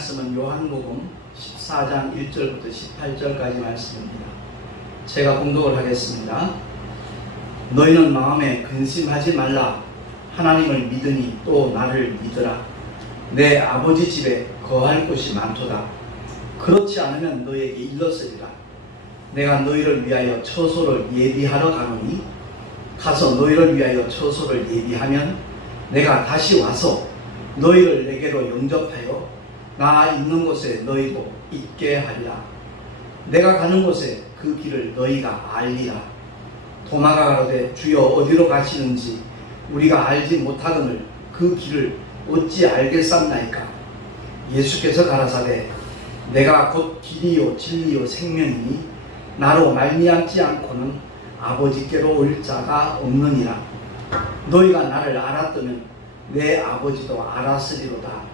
말씀은 요한복음 14장 1절부터 18절까지 말씀입니다. 제가 공독을 하겠습니다. 너희는 마음에 근심하지 말라. 하나님을 믿으니 또 나를 믿으라. 내 아버지 집에 거할 곳이 많도다. 그렇지 않으면 너희에게 일렀으리라. 내가 너희를 위하여 처소를 예비하러 가노니 가서 너희를 위하여 처소를 예비하면 내가 다시 와서 너희를 내게로 영접하여 나 있는 곳에 너희도 있게 하리라. 내가 가는 곳에 그 길을 너희가 알리라. 도마가 가로되 주여 어디로 가시는지 우리가 알지 못하거늘 그 길을 어찌 알겠삼나이까. 예수께서 가라사대 내가 곧 길이요 진리요 생명이니 나로 말미암지 않고는 아버지께로 올 자가 없느니라. 너희가 나를 알았다면 내 아버지도 알았으리로다.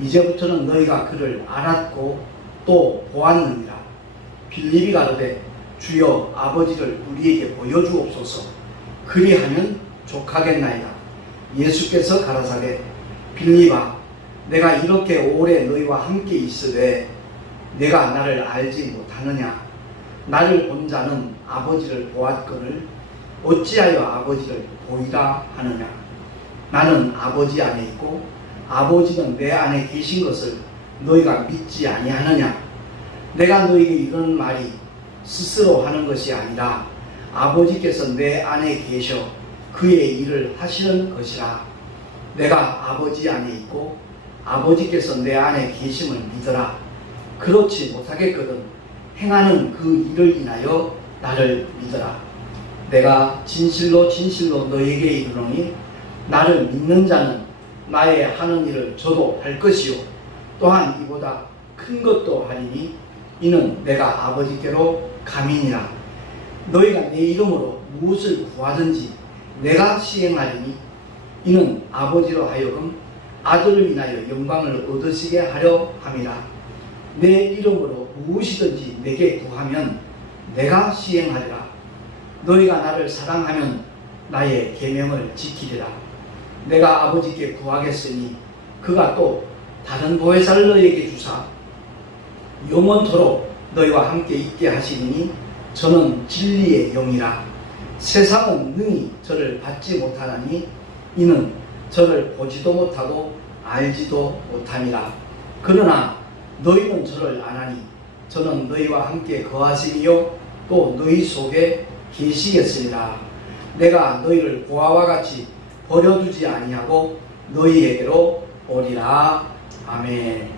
이제부터는 너희가 그를 알았고 또 보았느니라. 빌립이 가로되 주여 아버지를 우리에게 보여주옵소서. 그리하면 족하겠나이다. 예수께서 가라사대 빌립아 내가 이렇게 오래 너희와 함께 있으되 내가 나를 알지 못하느냐. 나를 본 자는 아버지를 보았거늘 어찌하여 아버지를 보이라 하느냐. 나는 아버지 안에 있고 아버지는 내 안에 계신 것을 너희가 믿지 아니하느냐. 내가 너희에게 이런 말이 스스로 하는 것이 아니라 아버지께서 내 안에 계셔 그의 일을 하시는 것이라. 내가 아버지 안에 있고 아버지께서 내 안에 계심을 믿어라. 그렇지 못하겠거든 행하는 그 일을 인하여 나를 믿어라. 내가 진실로 진실로 너희에게 이르노니 나를 믿는 자는 나의 하는 일을 저도 할 것이요 또한 이보다 큰 것도 하리니 이는 내가 아버지께로 감이니라. 너희가 내 이름으로 무엇을 구하든지 내가 시행하리니 이는 아버지로 하여금 아들을 인하여 영광을 얻으시게 하려 함이라. 내 이름으로 무엇이든지 내게 구하면 내가 시행하리라. 너희가 나를 사랑하면 나의 계명을 지키리라. 내가 아버지께 구하겠으니 그가 또 다른 보혜사를 너희에게 주사 영원토록 너희와 함께 있게 하시니 저는 진리의 영이라. 세상은 능히 저를 받지 못하나니 이는 저를 보지도 못하고 알지도 못함이라. 그러나 너희는 저를 아나니 저는 너희와 함께 거하시리요 또 너희 속에 계시겠으리라. 내가 너희를 고아와 같이 버려두지 아니하고 너희에게로 오리라. 아멘.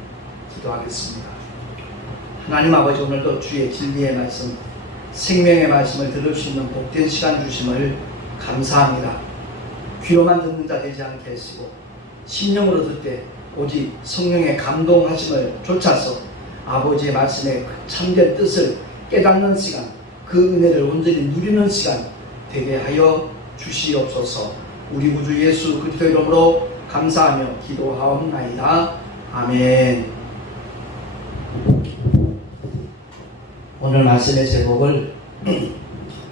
기도하겠습니다. 하나님 아버지 오늘도 주의 진리의 말씀 생명의 말씀을 들을 수 있는 복된 시간 주심을 감사합니다. 귀로만 듣는 자 되지 않게 하시고 심령으로 듣되 오직 성령의 감동하심을 좇아서 아버지의 말씀의 참된 뜻을 깨닫는 시간 그 은혜를 온전히 누리는 시간 되게 하여 주시옵소서. 우리 구주 예수 그리스도 이름으로 감사하며 기도하옵나이다. 아멘. 오늘 말씀의 제목을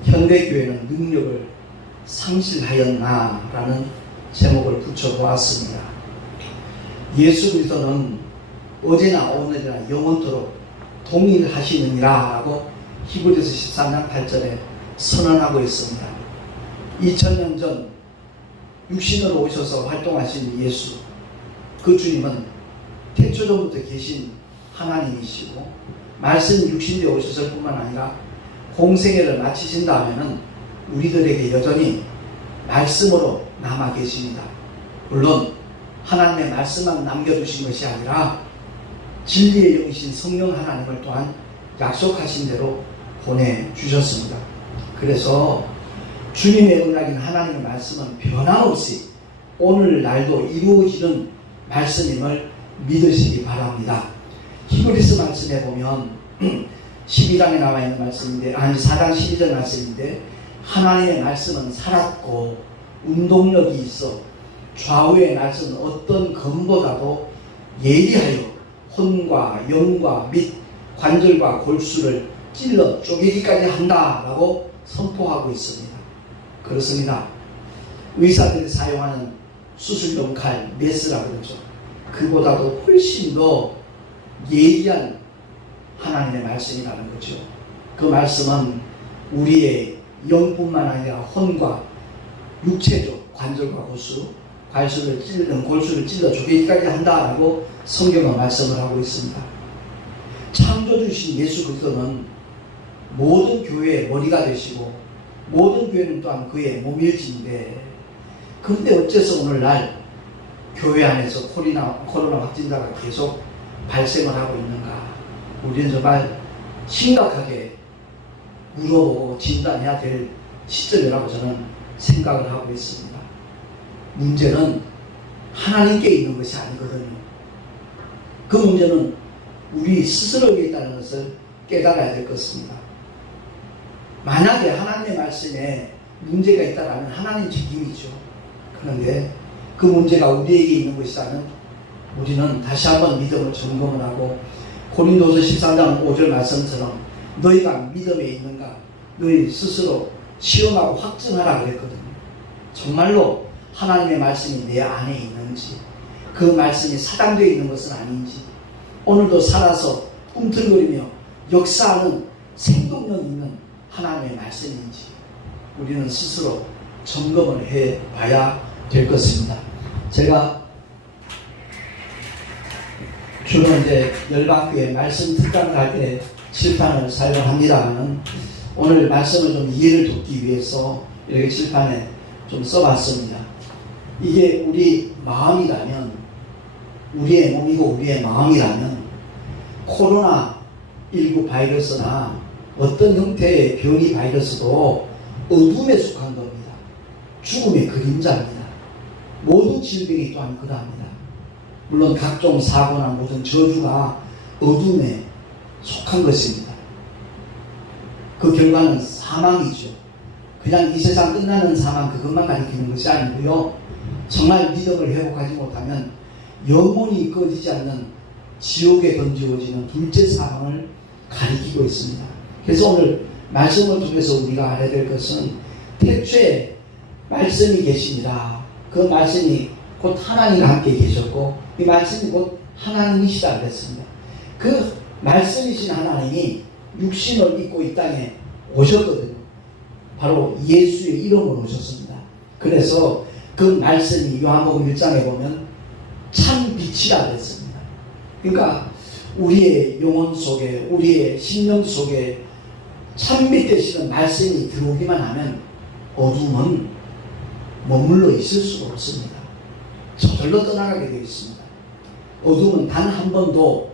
현대교회는 능력을 상실하였나 라는 제목을 붙여보았습니다. 예수 그리스도는 어제나 오늘이나 영원토록 동일하시느니라 라고 히브리서 13장 8절에 선언하고 있습니다. 2000년 전 육신으로 오셔서 활동하신 예수 그 주님은 태초전부터 계신 하나님이시고 말씀이 육신되어 오셨을 뿐만 아니라 공생애를 마치신 다음에는 우리들에게 여전히 말씀으로 남아 계십니다. 물론 하나님의 말씀만 남겨두신 것이 아니라 진리의 영이신 성령 하나님을 또한 약속하신 대로 보내주셨습니다. 그래서 주님의 언약인 하나님의 말씀은 변함없이 오늘날도 이루어지는 말씀임을 믿으시기 바랍니다. 히브리서 말씀에 보면 12장에 나와 있는 말씀인데 4장 12절 말씀인데 하나님의 말씀은 살았고 운동력이 있어 좌우의 날선 어떤 검보다도 예리하여 혼과 영과 및 관절과 골수를 찔러 쪼개기까지 한다라고 선포하고 있습니다. 그렇습니다. 의사들이 사용하는 수술용 칼, 메스라고 그러죠. 그보다도 훨씬 더 예리한 하나님의 말씀이라는 거죠. 그 말씀은 우리의 영뿐만 아니라 혼과 육체적 관절과 골수를 찔러 죽이기까지 한다라고 성경은 말씀을 하고 있습니다. 창조주신 예수 그리스도는 모든 교회의 머리가 되시고 모든 교회는 또한 그의 몸일진데, 그런데 어째서 오늘날 교회 안에서 코로나 확진자가 계속 발생을 하고 있는가? 우리는 정말 심각하게 물어보고 진단해야 될 시점이라고 저는 생각을 하고 있습니다. 문제는 하나님께 있는 것이 아니거든요. 그 문제는 우리 스스로에게 있다는 것을 깨달아야 될 것입니다. 만약에 하나님의 말씀에 문제가 있다면 하나님 책임이죠. 그런데 그 문제가 우리에게 있는 것이라면 우리는 다시 한번 믿음을 점검을 하고, 고린도서 13장 5절 말씀처럼 너희가 믿음에 있는가 너희 스스로 시험하고 확증하라 그랬거든요. 정말로 하나님의 말씀이 내 안에 있는지, 그 말씀이 사당되어 있는 것은 아닌지, 오늘도 살아서 꿈틀거리며 역사하는 생동력 있는 하나님의 말씀인지 우리는 스스로 점검을 해봐야 될 것입니다. 제가 주로 이제 열방교회 말씀 특강 갈 때 칠판을 사용합니다만, 오늘 말씀을 좀 이해를 돕기 위해서 이렇게 칠판에 좀 써봤습니다. 이게 우리 마음이라면, 우리의 몸이고 우리의 마음이라면 코로나19 바이러스나 어떤 형태의 변이 바이러스도 어둠에 속한 겁니다. 죽음의 그림자입니다. 모든 질병이 또한 그러합니다. 물론 각종 사고나 모든 저주가 어둠에 속한 것입니다. 그 결과는 사망이죠. 그냥 이 세상 끝나는 사망, 그것만 가리키는 것이 아니고요, 정말 믿음을 회복하지 못하면 영원히 꺼지지 않는 지옥에 던지어지는 둘째 사망을 가리키고 있습니다. 그래서 오늘 말씀을 통해서 우리가 알아야 될 것은 태초에 말씀이 계십니다. 그 말씀이 곧 하나님과 함께 계셨고 이 말씀이 곧 하나님이시다 그랬습니다. 그 말씀이신 하나님이 육신을 입고 이 땅에 오셨거든요. 바로 예수의 이름으로 오셨습니다. 그래서 그 말씀이 요한복음 1장에 보면 참 빛이라 그랬습니다. 그러니까 우리의 영혼 속에, 우리의 심령 속에 참빛 되시는 말씀이 들어오기만 하면 어둠은 머물러 있을 수가 없습니다. 저절로 떠나가게 되어 있습니다. 어둠은 단 한 번도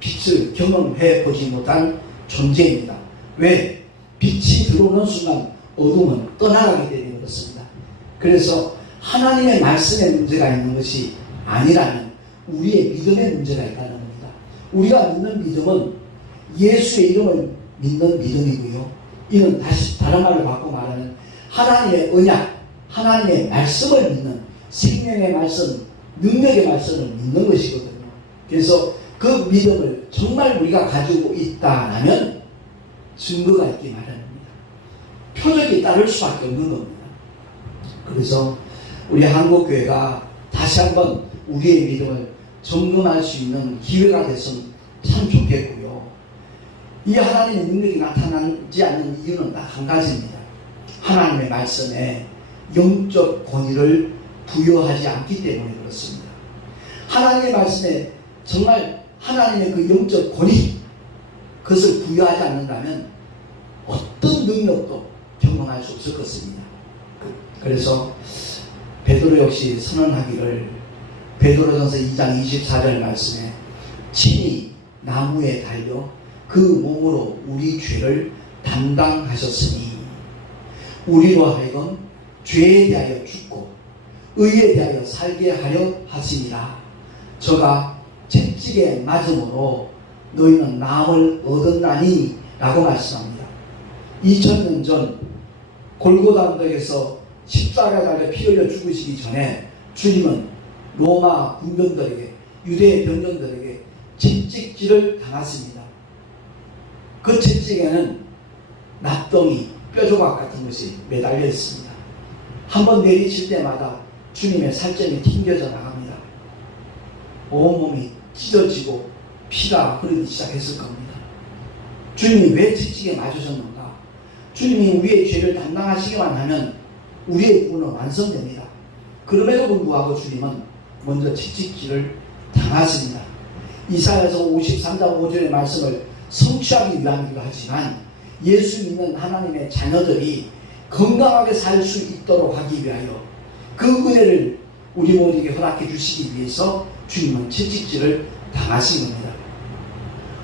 빛을 경험해 보지 못한 존재입니다. 왜? 빛이 들어오는 순간 어둠은 떠나가게 되는 것입니다. 그래서 하나님의 말씀에 문제가 있는 것이 아니라면 우리의 믿음에 문제가 있다는 겁니다. 우리가 믿는 믿음은 예수의 이름을 믿는 믿음이고요. 이는 다른 말로 바꿔 말하면 하나님의 언약, 하나님의 말씀을 믿는, 생명의 말씀, 능력의 말씀을 믿는 것이거든요. 그래서 그 믿음을 정말 우리가 가지고 있다면 증거가 있기 마련입니다. 표적이 따를 수밖에 없는 겁니다. 그래서 우리 한국교회가 다시 한번 우리의 믿음을 점검할 수 있는 기회가 됐으면 참 좋겠고요. 이 하나님의 능력이 나타나지 않는 이유는 딱 한 가지입니다. 하나님의 말씀에 영적 권위를 부여하지 않기 때문에 그렇습니다. 하나님의 말씀에 정말 하나님의 그 영적 권위, 그것을 부여하지 않는다면 어떤 능력도 경험할 수 없을 것입니다. 그래서 베드로 역시 선언하기를, 베드로전서 2장 24절 말씀에 친히 나무에 달려 그 몸으로 우리 죄를 담당하셨으니 우리로 하여금 죄에 대하여 죽고 의에 대하여 살게 하려 하시니라. 저가 채찍에 맞음으로 너희는 나음을 얻었나니 라고 말씀합니다. 2000년 전 골고다 언덕에서 십자가에 달려 피 흘려 죽으시기 전에 주님은 로마 군병들에게, 유대 병정들에게 채찍질을 당했습니다. 그 채찍에는 납덩이, 뼈조각 같은 것이 매달려 있습니다. 한번 내리칠 때마다 주님의 살점이 튕겨져 나갑니다. 온몸이 찢어지고 피가 흐르기 시작했을 겁니다. 주님이 왜 채찍에 맞으셨는가? 주님이 우리의 죄를 담당하시기만 하면 우리의 구원은 완성됩니다. 그럼에도 불구하고 주님은 먼저 채찍질을 당하십니다. 이사야서 53장 5절의 말씀을 성취하기 위함이기도 하지만 예수 믿는 하나님의 자녀들이 건강하게 살 수 있도록 하기 위하여 그 은혜를 우리 모두에게 허락해 주시기 위해서 주님은 채찍질을 당하신 겁니다.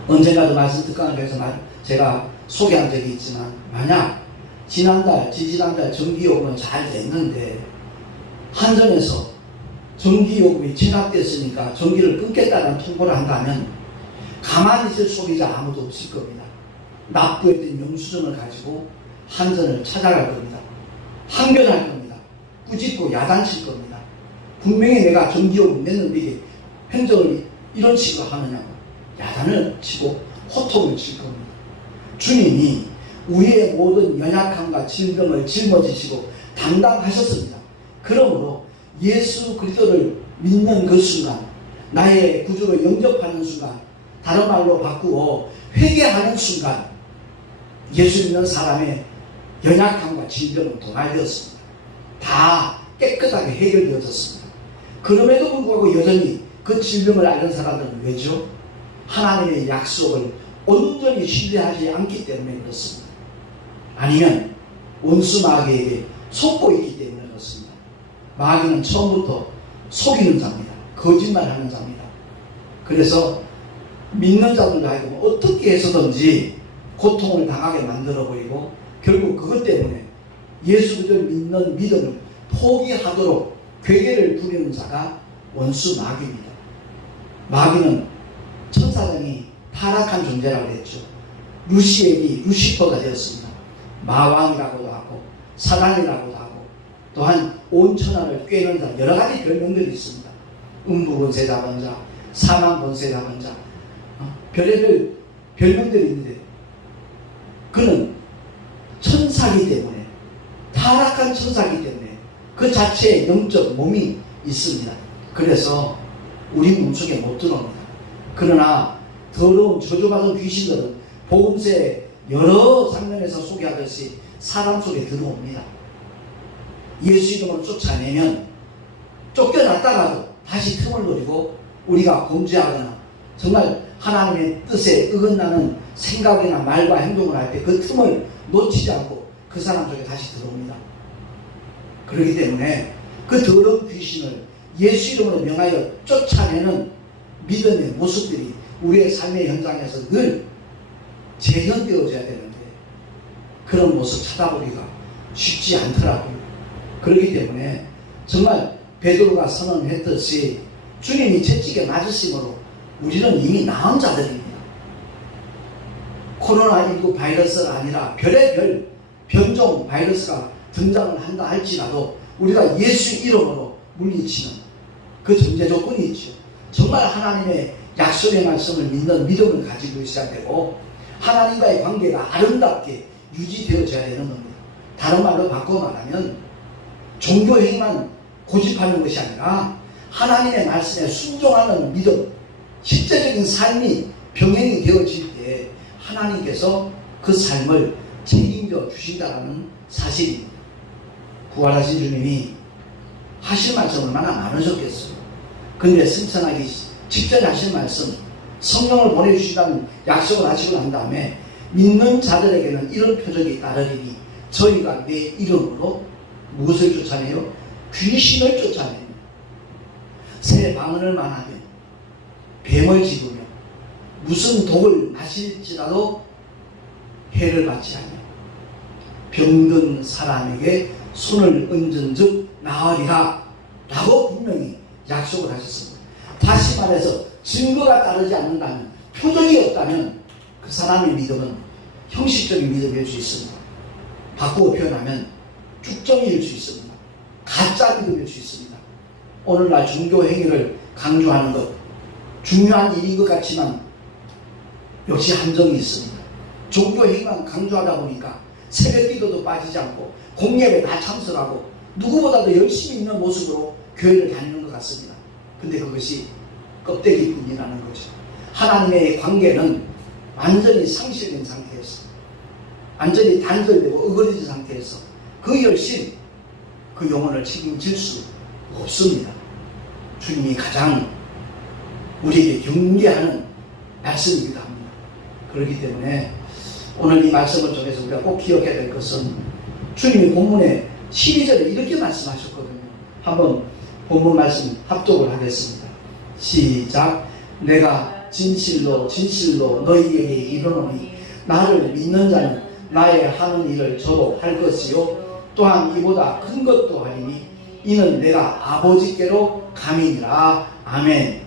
언젠가도 말씀 특강에서 제가 소개한 적이 있지만 만약 지지난달 전기요금은 잘 됐는데 한전에서 전기요금이 체납됐으니까 전기를 끊겠다는 통보를 한다면 가만히 있을 소비자 아무도 없을 겁니다. 납부했던 영수증을 가지고 한전을 찾아갈 겁니다. 항변할 겁니다. 꾸짖고 야단칠 겁니다. 분명히 내가 전기요금 냈는데 이게 행정을 이런 식으로 하느냐고 야단을 치고 호통을 칠 겁니다. 주님이 우리의 모든 연약함과 질병을 짊어지시고 담당하셨습니다. 그러므로 예수 그리스도를 믿는 그 순간, 나의 구주로 영접하는 순간, 다른 말로 바꾸어 회개하는 순간 예수 믿는 사람의 연약함과 질병은 도날되었습니다. 다 깨끗하게 해결되어졌습니다. 그럼에도 불구하고 여전히 그 질병을 앓는 사람들은 왜죠? 하나님의 약속을 온전히 신뢰하지 않기 때문에 그렇습니다. 아니면 원수 마귀에게 속고 있기 때문에 그렇습니다. 마귀는 처음부터 속이는 자입니다. 거짓말하는 자입니다. 그래서 믿는 자들도 하여금 어떻게 해서든지 고통을 당하게 만들어 버리고 결국 그것 때문에 예수 그리스도를 믿는 믿음을 포기하도록 괴계를 부리는 자가 원수 마귀입니다. 마귀는 천사장이 타락한 존재라고 했죠. 루시엘이 루시퍼가 되었습니다. 마왕이라고도 하고 사단이라고도 하고 또한 온 천하를 꿰는 자 여러 가지 별명들이 있습니다. 음부권세 잡은 자, 사망권세 잡은 자, 별의별 별명들이 있는데 그는 천사기 때문에 타락한 천사기 때문에 그 자체의 영적 몸이 있습니다. 그래서 우리 몸속에 못 들어옵니다. 그러나 더러운 저주받은 귀신들은 복음서의 여러 장면에서 소개하듯이 사람 속에 들어옵니다. 예수 이름을 쫓아내면 쫓겨났다가도 다시 틈을 노리고 우리가 범죄하거나 정말 하나님의 뜻에 어긋나는 생각이나 말과 행동을 할 때 그 틈을 놓치지 않고 그 사람 속에 다시 들어옵니다. 그렇기 때문에 그 더러운 귀신을 예수 이름으로 명하여 쫓아내는 믿음의 모습들이 우리의 삶의 현장에서 늘 재현되어져야 되는데 그런 모습 찾아보기가 쉽지 않더라고요. 그렇기 때문에 정말 베드로가 선언했듯이 주님이 채찍에 맞으심으로 우리는 이미 나은 자들입니다. 코로나19 바이러스가 아니라 별의별 변종 바이러스가 등장을 한다 할지라도 우리가 예수 이름으로 물리치는 그 전제 조건이 있죠. 정말 하나님의 약속의 말씀을 믿는 믿음을 가지고 있어야 되고 하나님과의 관계가 아름답게 유지되어져야 되는 겁니다. 다른 말로 바꿔 말하면 종교행위만 고집하는 것이 아니라 하나님의 말씀에 순종하는 믿음, 실제적인 삶이 병행이 되어질 때 하나님께서 그 삶을 책임져 주신다는 사실입니다. 부활하신 주님이 하실 말씀 얼마나 많으셨겠어요. 근데 승천하기 직전에 하신 말씀, 성령을 보내주시다는 약속을 하시고 난 다음에 믿는 자들에게는 이런 표적이 따르리니 저희가 내 이름으로 무엇을 쫓아내요? 귀신을 쫓아내요. 새 방언을 말하며 뱀을 집으며 무슨 독을 마실지라도 해를 받지 않으며 병든 사람에게 손을 얹은 즉 나으리라 라고 분명히 약속을 하셨습니다. 다시 말해서 증거가 따르지 않는다면, 표적이 없다면 그 사람의 믿음은 형식적인 믿음일 수 있습니다. 바꾸어 표현하면 쭉정이일 수 있습니다. 가짜 믿음일 수 있습니다. 오늘날 종교 행위를 강조하는 것 중요한 일인 것 같지만 역시 함정이 있습니다. 종교 행위만 강조하다 보니까 새벽 기도도 빠지지 않고 공예배 다 참석하고 누구보다도 열심히 있는 모습으로 교회를 다니는 것 같습니다. 근데 그것이 껍데기뿐이라는 거죠. 하나님의 관계는 완전히 상실된 상태에서, 완전히 단절되고 어그러진 상태에서 그 열심, 그 영혼을 책임질 수 없습니다. 주님이 가장 우리에게 경계하는 말씀이기도 합니다. 그렇기 때문에 오늘 이 말씀을 통해서 우리가 꼭 기억해야 될 것은 주님이 본문에 12절에 이렇게 말씀하셨거든요. 한번 본문 말씀 합독을 하겠습니다. 시작. 내가 진실로 진실로 너희에게 이르노니 나를 믿는 자는 나의 하는 일을 저도 할 것이요 또한 이보다 큰 것도 하리니 이는 내가 아버지께로 감이니라. 아멘.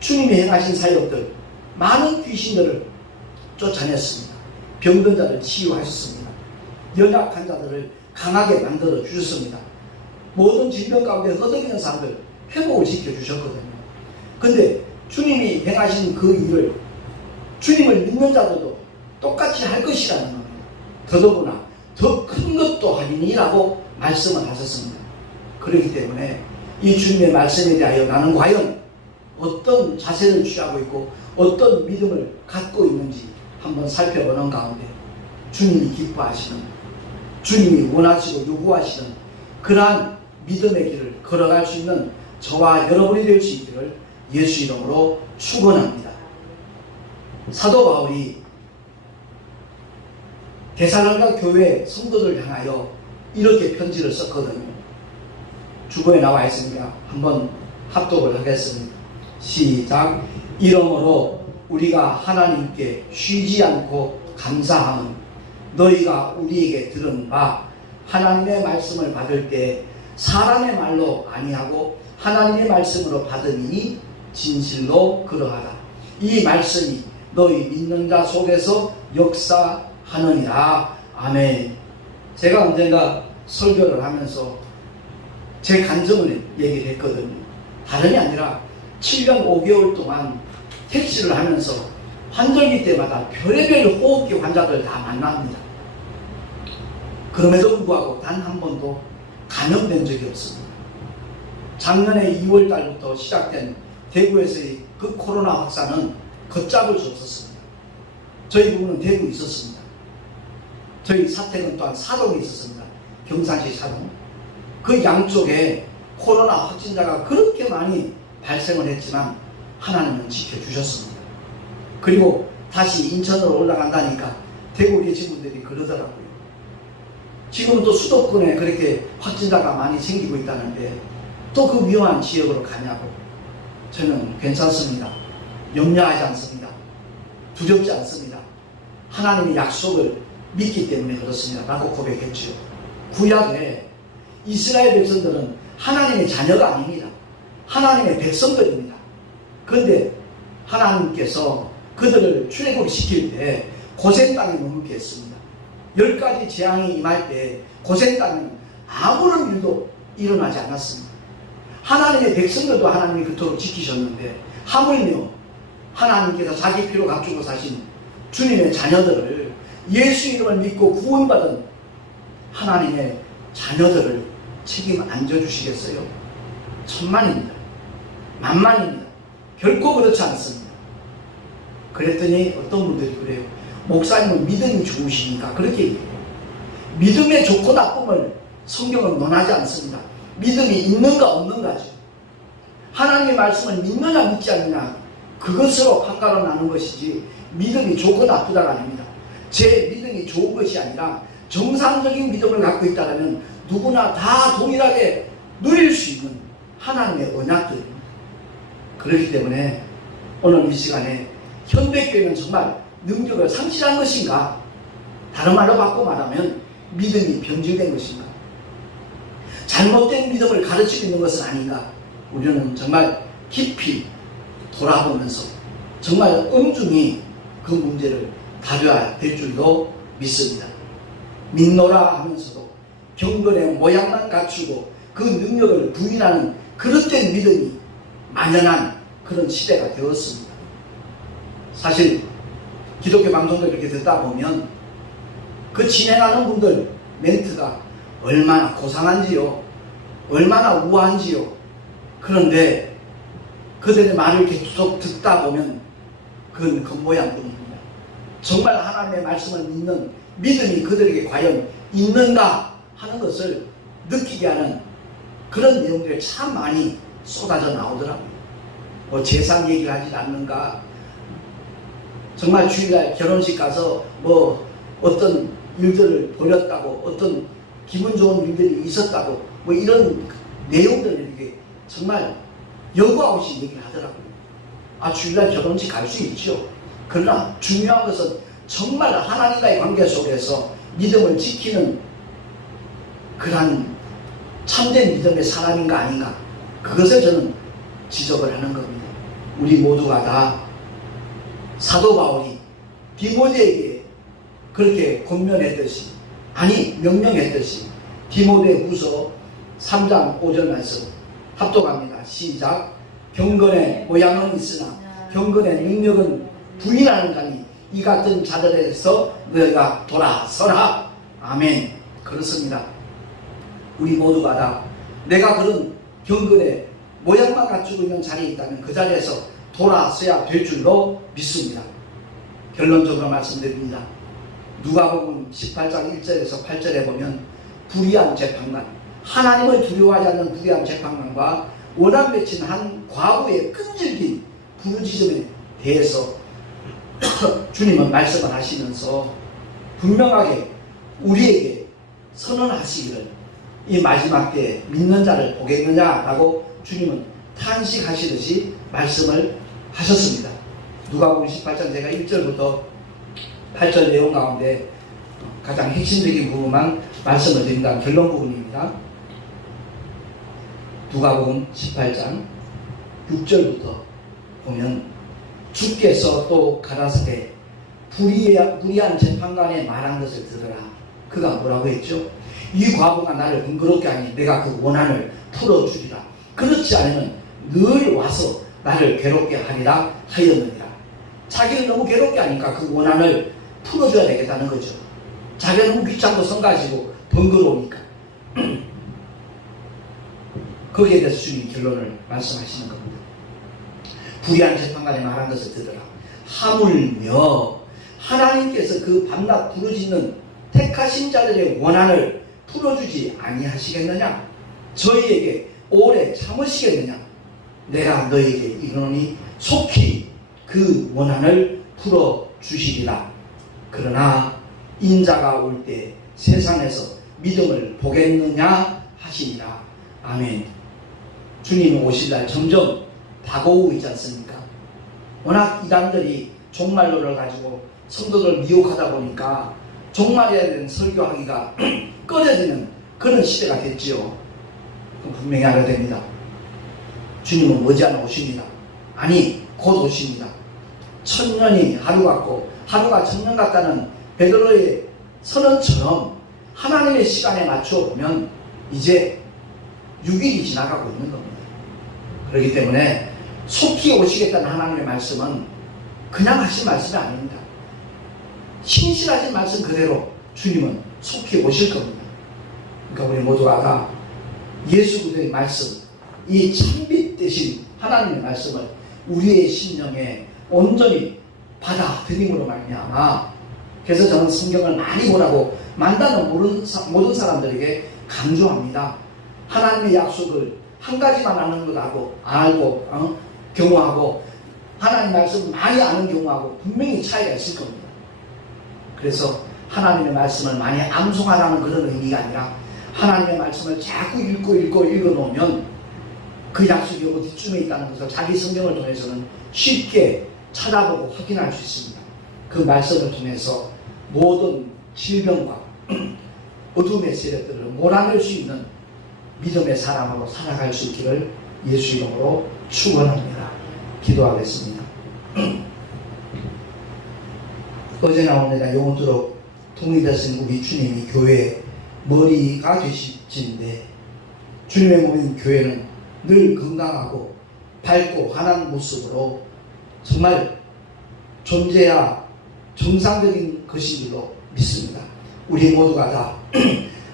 주님이 행하신 사역들, 많은 귀신들을 쫓아냈습니다. 병든 자를 치유하셨습니다. 연약한 자들을 강하게 만들어 주셨습니다. 모든 질병 가운데 허덕이는 사람들 회복을 시켜주셨거든요. 근데 주님이 행하신 그 일을 주님을 믿는 자들도 똑같이 할 것이라는 겁니다. 더더구나 더 큰 것도 하리니라고 말씀을 하셨습니다. 그렇기 때문에 이 주님의 말씀에 대하여 나는 과연 어떤 자세를 취하고 있고 어떤 믿음을 갖고 있는지 한번 살펴보는 가운데 주님이 기뻐하시는, 주님이 원하시고 요구하시는 그러한 믿음의 길을 걸어갈 수 있는 저와 여러분이 될 수 있기를 예수 이름으로 축원합니다. 사도 바울이 데살로니가 교회 성도들 향하여 이렇게 편지를 썼거든요. 주보에 나와 있으니까 한번 합독을 하겠습니다. 시작. 이러므로 우리가 하나님께 쉬지 않고 감사함은 너희가 우리에게 들은 바 하나님의 말씀을 받을 때 사람의 말로 아니하고 하나님의 말씀으로 받으니 진실로 그러하다. 이 말씀이 너희 믿는 자 속에서 역사하느니라. 아멘. 제가 언젠가 설교를 하면서 제 간증을 얘기를 했거든요. 다름이 아니라 7년 5개월 동안 택시를 하면서 환절기 때마다 별의별 호흡기 환자들 다 만납니다. 그럼에도 불구하고 단 한 번도 감염된 적이 없습니다. 작년에 2월 달부터 시작된 대구에서의 그 코로나 확산은 걷잡을 수 없었습니다. 저희 부부는 대구에 있었습니다. 저희 사택은 또한 사동에 있었습니다. 경산시 사동. 그 양쪽에 코로나 확진자가 그렇게 많이 발생을 했지만 하나님은 지켜주셨습니다. 그리고 다시 인천으로 올라간다니까 대구 계신 분들이 그러더라고요. 지금 또 수도권에 그렇게 확진자가 많이 생기고 있다는데 또 그 위험한 지역으로 가냐고. 저는 괜찮습니다. 염려하지 않습니다. 두렵지 않습니다. 하나님의 약속을 믿기 때문에 그렇습니다. 라고 고백했죠. 구약에 이스라엘 백성들은 하나님의 자녀가 아닙니다. 하나님의 백성들입니다. 그런데 하나님께서 그들을 출애굽시킬 때 고센 땅에 머물게 했습니다. 10가지 재앙이 임할 때 고센 땅에는 아무런 일도 일어나지 않았습니다. 하나님의 백성들도 하나님이 그토록 지키셨는데 하물며 하나님께서 자기 피로 감추고 사신 주님의 자녀들을, 예수 이름을 믿고 구원받은 하나님의 자녀들을 책임 안 져주시겠어요? 천만입니다. 만만입니다. 결코 그렇지 않습니다. 그랬더니 어떤 분들이 그래요. 목사님은 믿음이 좋으시니까 그렇게 얘기해요. 믿음의 좋고 나쁨을 성경은 논하지 않습니다. 믿음이 있는가 없는가죠. 하나님의 말씀을 믿느냐 믿지 않느냐 그것으로 판가로 나는 것이지 믿음이 좋고 나쁘다가 아닙니다. 제 믿음이 좋은 것이 아니라 정상적인 믿음을 갖고 있다면 누구나 다 동일하게 누릴 수 있는 하나님의 언약들입니다. 그렇기 때문에 오늘 이 시간에 현대교회는 정말 능력을 상실한 것인가? 다른 말로 바꿔 말하면 믿음이 변질된 것인가? 잘못된 믿음을 가르치고 있는 것은 아닌가? 우리는 정말 깊이 돌아보면서 정말 엄중히 그 문제를 다뤄야 될 줄도 믿습니다. 믿노라 하면서도 경건의 모양만 갖추고 그 능력을 부인하는 그릇된 믿음이 만연한 그런 시대가 되었습니다. 사실 기독교 방송들 이렇게 듣다 보면 그 진행하는 분들 멘트가 얼마나 고상한지요, 얼마나 우아한지요. 그런데 그들의 말을 계속 듣다 보면 그건 그 모양뿐입니다. 정말 하나님의 말씀을 믿는 믿음이 그들에게 과연 있는가 하는 것을 느끼게 하는 그런 내용들이 참 많이 쏟아져 나오더라고요. 뭐 재산 얘기를 하지 않는가, 정말 주일날 결혼식 가서 뭐 어떤 일들을 벌였다고, 어떤 기분 좋은 일들이 있었다고, 뭐 이런 내용들을 이렇게 정말 여과 없이 얘기를 하더라고요. 아, 주일날 결혼식 갈 수 있죠. 그러나 중요한 것은 정말 하나님과의 관계 속에서 믿음을 지키는 그러한 참된 믿음의 사람인가 아닌가, 그것을 저는 지적을 하는 겁니다. 우리 모두가 다 사도 바울이 디모데에게 그렇게 권면했듯이, 아니 명령했듯이, 디모데후서 3장 5절 말씀 합독합니다. 시작. 경건의 모양은 있으나 경건의 능력은 부인하는 자니 이 같은 자들에서 너희가 돌아서라. 아멘. 그렇습니다. 우리 모두가 다 내가 그런 경건의 모양만 갖추고 있는 자리에 있다면 그 자리에서 돌아서야 될 줄로 믿습니다. 결론적으로 말씀드립니다. 누가복음 18장 1절에서 8절에 보면 불의한 재판관, 하나님을 두려워하지 않는 불의한 재판관과 원한 맺힌 한 과부의 끈질긴 부르짖음에 대해서 주님은 말씀을 하시면서 분명하게 우리에게 선언하시기를, 이 마지막 때에 믿는 자를 보겠느냐라고 주님은 탄식하시듯이 말씀을 하셨습니다. 누가복음 18장 제가 1절부터 8절 내용 가운데 가장 핵심적인 부분만 말씀을 드린다는 결론 부분입니다. 누가복음 18장 6절부터 보면 주께서 또 가라사대 불의한 재판관의 말한 것을 들으라. 그가 뭐라고 했죠? 이 과부가 나를 번거롭게 하니 내가 그 원한을 풀어주리라. 그렇지 않으면 늘 와서 나를 괴롭게 하리라 하였느니라. 자기를 너무 괴롭게 하니까 그 원한을 풀어줘야 되겠다는 거죠. 자기가 너무 귀찮고 성가지고 번거로우니까. 거기에 대해서 주님이 결론을 말씀하시는 겁니다. 불의한 재판관이 말한 것을 들으라. 하물며 하나님께서 그 밤낮 부르짖는 택하신 자들의 원한을 풀어주지 아니하시겠느냐? 저희에게 오래 참으시겠느냐? 내가 너희에게 이르노니 속히 그 원한을 풀어주시리라. 그러나 인자가 올 때 세상에서 믿음을 보겠느냐 하시니라. 아멘. 주님이 오실 날 점점 다가오고 있지 않습니까? 워낙 이단들이 종말론을 가지고 성도들 미혹하다 보니까 종말에 대한 설교하기가 꺼려지는 그런 시대가 됐지요. 분명히 알아야 됩니다. 주님은 머지않아 오십니다. 아니, 곧 오십니다. 천년이 하루 같고 하루가 천년 같다는 베드로의 선언처럼 하나님의 시간에 맞추어 보면 이제 6일이 지나가고 있는 겁니다. 그렇기 때문에 속히 오시겠다는 하나님의 말씀은 그냥 하신 말씀이 아닙니다. 신실하신 말씀 그대로 주님은 속히 오실 겁니다. 그러니까 우리 모두가 다 예수 그리스도의 말씀, 이 참빛 되신 하나님의 말씀을 우리의 심령에 온전히 받아들임으로 말미암아, 그래서 저는 성경을 많이 보라고 만나는 모든 사람들에게 강조합니다. 하나님의 약속을 한 가지만 아는 것하고 안 알고 경우하고 하나님 말씀을 많이 아는 경우하고 분명히 차이가 있을 겁니다. 그래서 하나님의 말씀을 많이 암송하라는 그런 의미가 아니라 하나님의 말씀을 자꾸 읽어 놓으면 그 약속이 어디쯤에 있다는 것을 자기 성경을 통해서는 쉽게 찾아보고 확인할 수 있습니다. 그 말씀을 통해서 모든 질병과 어둠의 세력들을 몰아낼 수 있는 믿음의 사람으로 살아갈 수 있기를 예수 이름으로 축원합니다. 기도하겠습니다. 어제나 오늘이나 영원토록 통일되신 우리 주님이 교회의 머리가 되시는데, 주님의 몸인 교회는 늘 건강하고 밝고 환한 모습으로 정말 존재야 정상적인 것인 줄로 믿습니다. 우리 모두가 다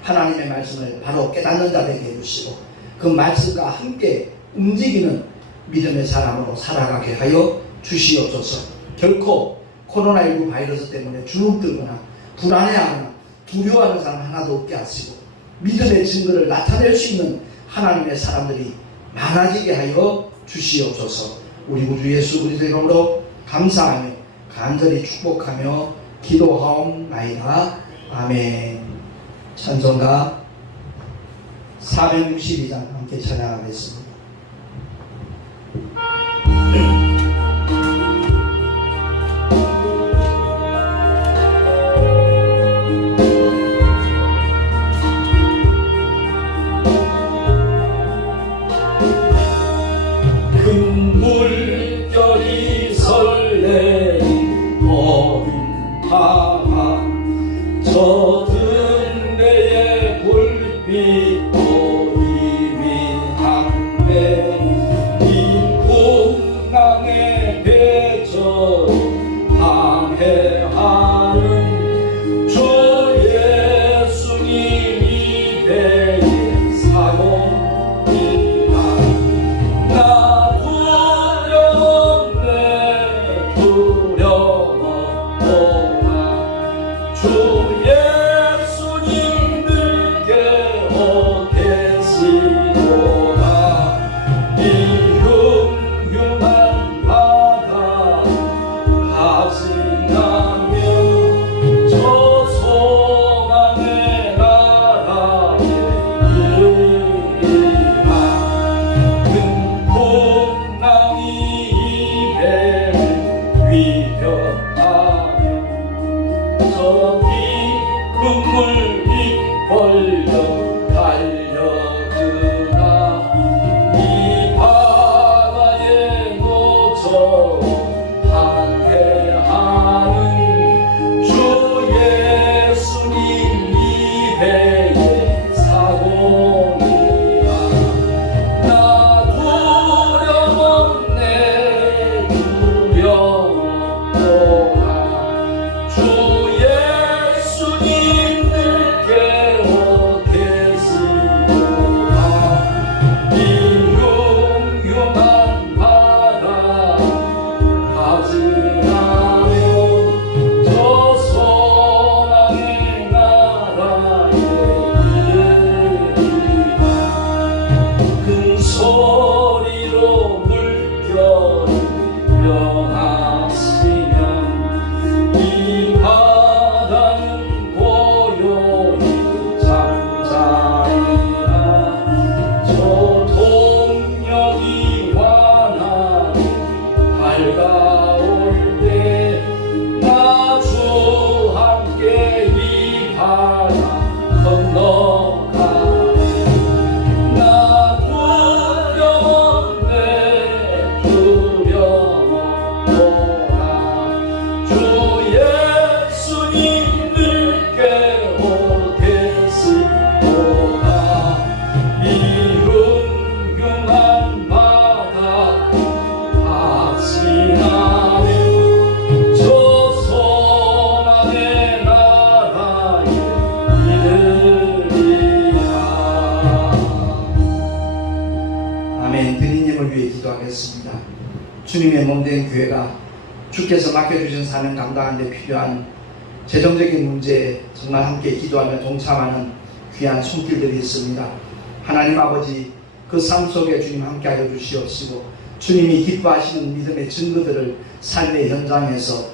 하나님의 말씀을 바로 깨닫는 자 되게 해주시고 그 말씀과 함께 움직이는 믿음의 사람으로 살아가게 하여 주시옵소서. 결코 코로나19 바이러스 때문에 주눅 들거나 불안해하거나 두려워하는 사람 하나도 없게 하시고 믿음의 증거를 나타낼 수 있는 하나님의 사람들이 많아지게 하여 주시옵소서. 우리 구주 예수 그리스도의 이름으로 감사하며 간절히 축복하며 기도하옵나이다. 아멘. 찬송가 462장 함께 찬양하겠습니다. 큰 물결이 설레는 어린 밤 젖은 데에 불빛도 희미한데 이 풍랑에 배쳐 항해하는 주 예수님이 배에 사옵니다. 나 두려움에 두려워라. 주 예수님 늘 깨어 계시도다. 이 흉흉한 바다 가시나며 저 소망의 나라에 이르리라. 큰 풍랑이 이 배를 위협하며 저기 눈물이 벌려 달려드나 이 바다에 놓쳐 항해하는 주 예수님 이 배에 사고니라. 나 두려웠네 두려워라. 주 예수님 늘 깨어 계시도다. 이 흉흉한 바다 가지나며 저 소망의 나라에 이르리라. 큰 소리로 물결을 명하시면 이 바다는 고요히 잠자리라. 저 동력이 완하니 밝아올 때 나 주 함께 이 바다 건너가리. 나 두려웠네 두려워라. 주 예수님 늘 깨어 계시도다. 이 흉흉한 바다 가시나며 저 소망의 나라에 이르리라. 아멘. 드리님을 위해 기도하겠습니다. 주님의 몸된 교회가 주께서 맡겨주신 사명 감당하는 데 필요한 재정적인 문제에 정말 함께 기도하며 동참하는 귀한 손길들이 있습니다. 하나님 아버지, 그 삶 속에 주님 함께하여 주시옵시고 주님이 기뻐하시는 믿음의 증거들을 삶의 현장에서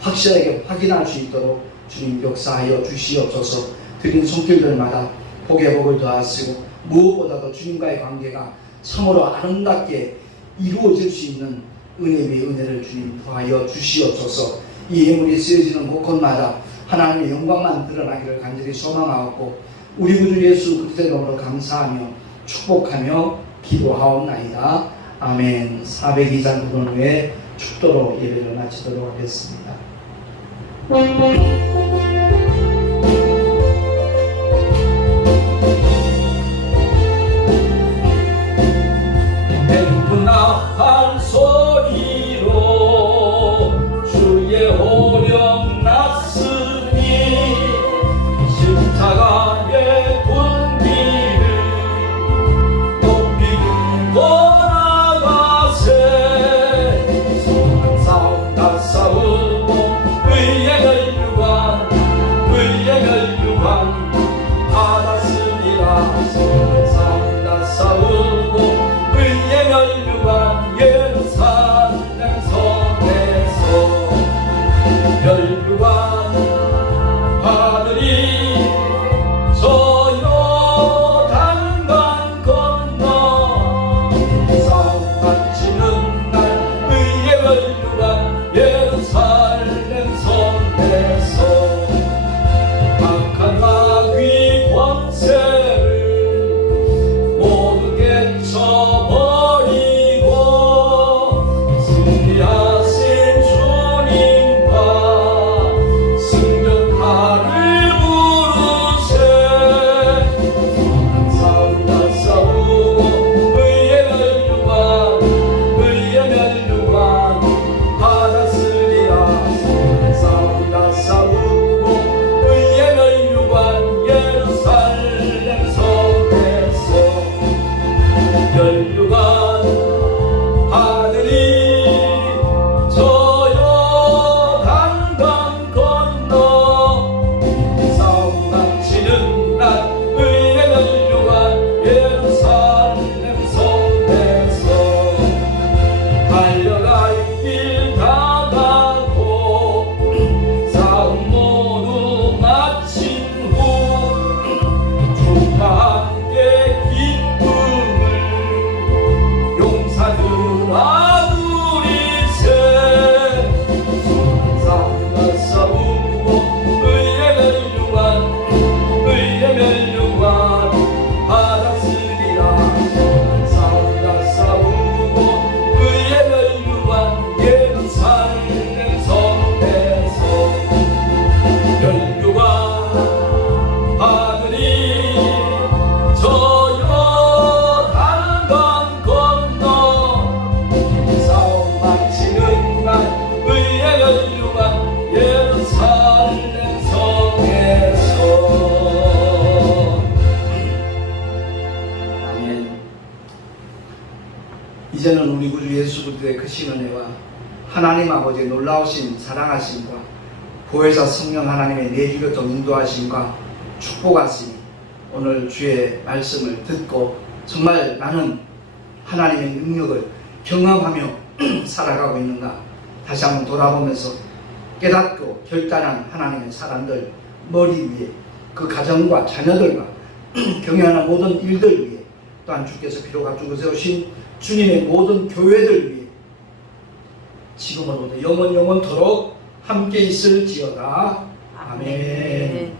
확실하게 확인할 수 있도록 주님 역사하여 주시옵소서. 드린 손길들마다 복의 복을 더하시고 무엇보다도 주님과의 관계가 참으로 아름답게 이루어질 수 있는 은혜 위에 은혜를 주님 더하여 주시옵소서. 이 예물이 쓰여지는 곳곳마다 하나님의 영광만 드러나기를 간절히 소망하고 우리 구주 예수 그리스도의 이름으로 감사하며 축복하며 기도하옵나이다. 아멘. 402장 부른 후에 축도로 예배를 마치도록 하겠습니다. 한 소리로 주의 오령 났으니 십자가의 군기를 높이 들고 나가세. 소망 싸움 다 싸워 이제는 우리 구주 예수 그리스도의 크신 은혜와 하나님 아버지의 놀라우신 사랑하심과 보혜사 성령 하나님의 내주교통 인도하심과 축복하심이 오늘 주의 말씀을 듣고 정말 나는 하나님의 능력을 경험하며 살아가고 있는가 다시 한번 돌아보면서 깨닫고 결단한 하나님의 사람들 머리 위에 그 가정과 자녀들과 경영하는 모든 일들 위에 또한 주께서 비로 갖추고 세우신 주님의 모든 교회들 위해 지금으로부터 영원토록 함께 있을지어다. 아멘.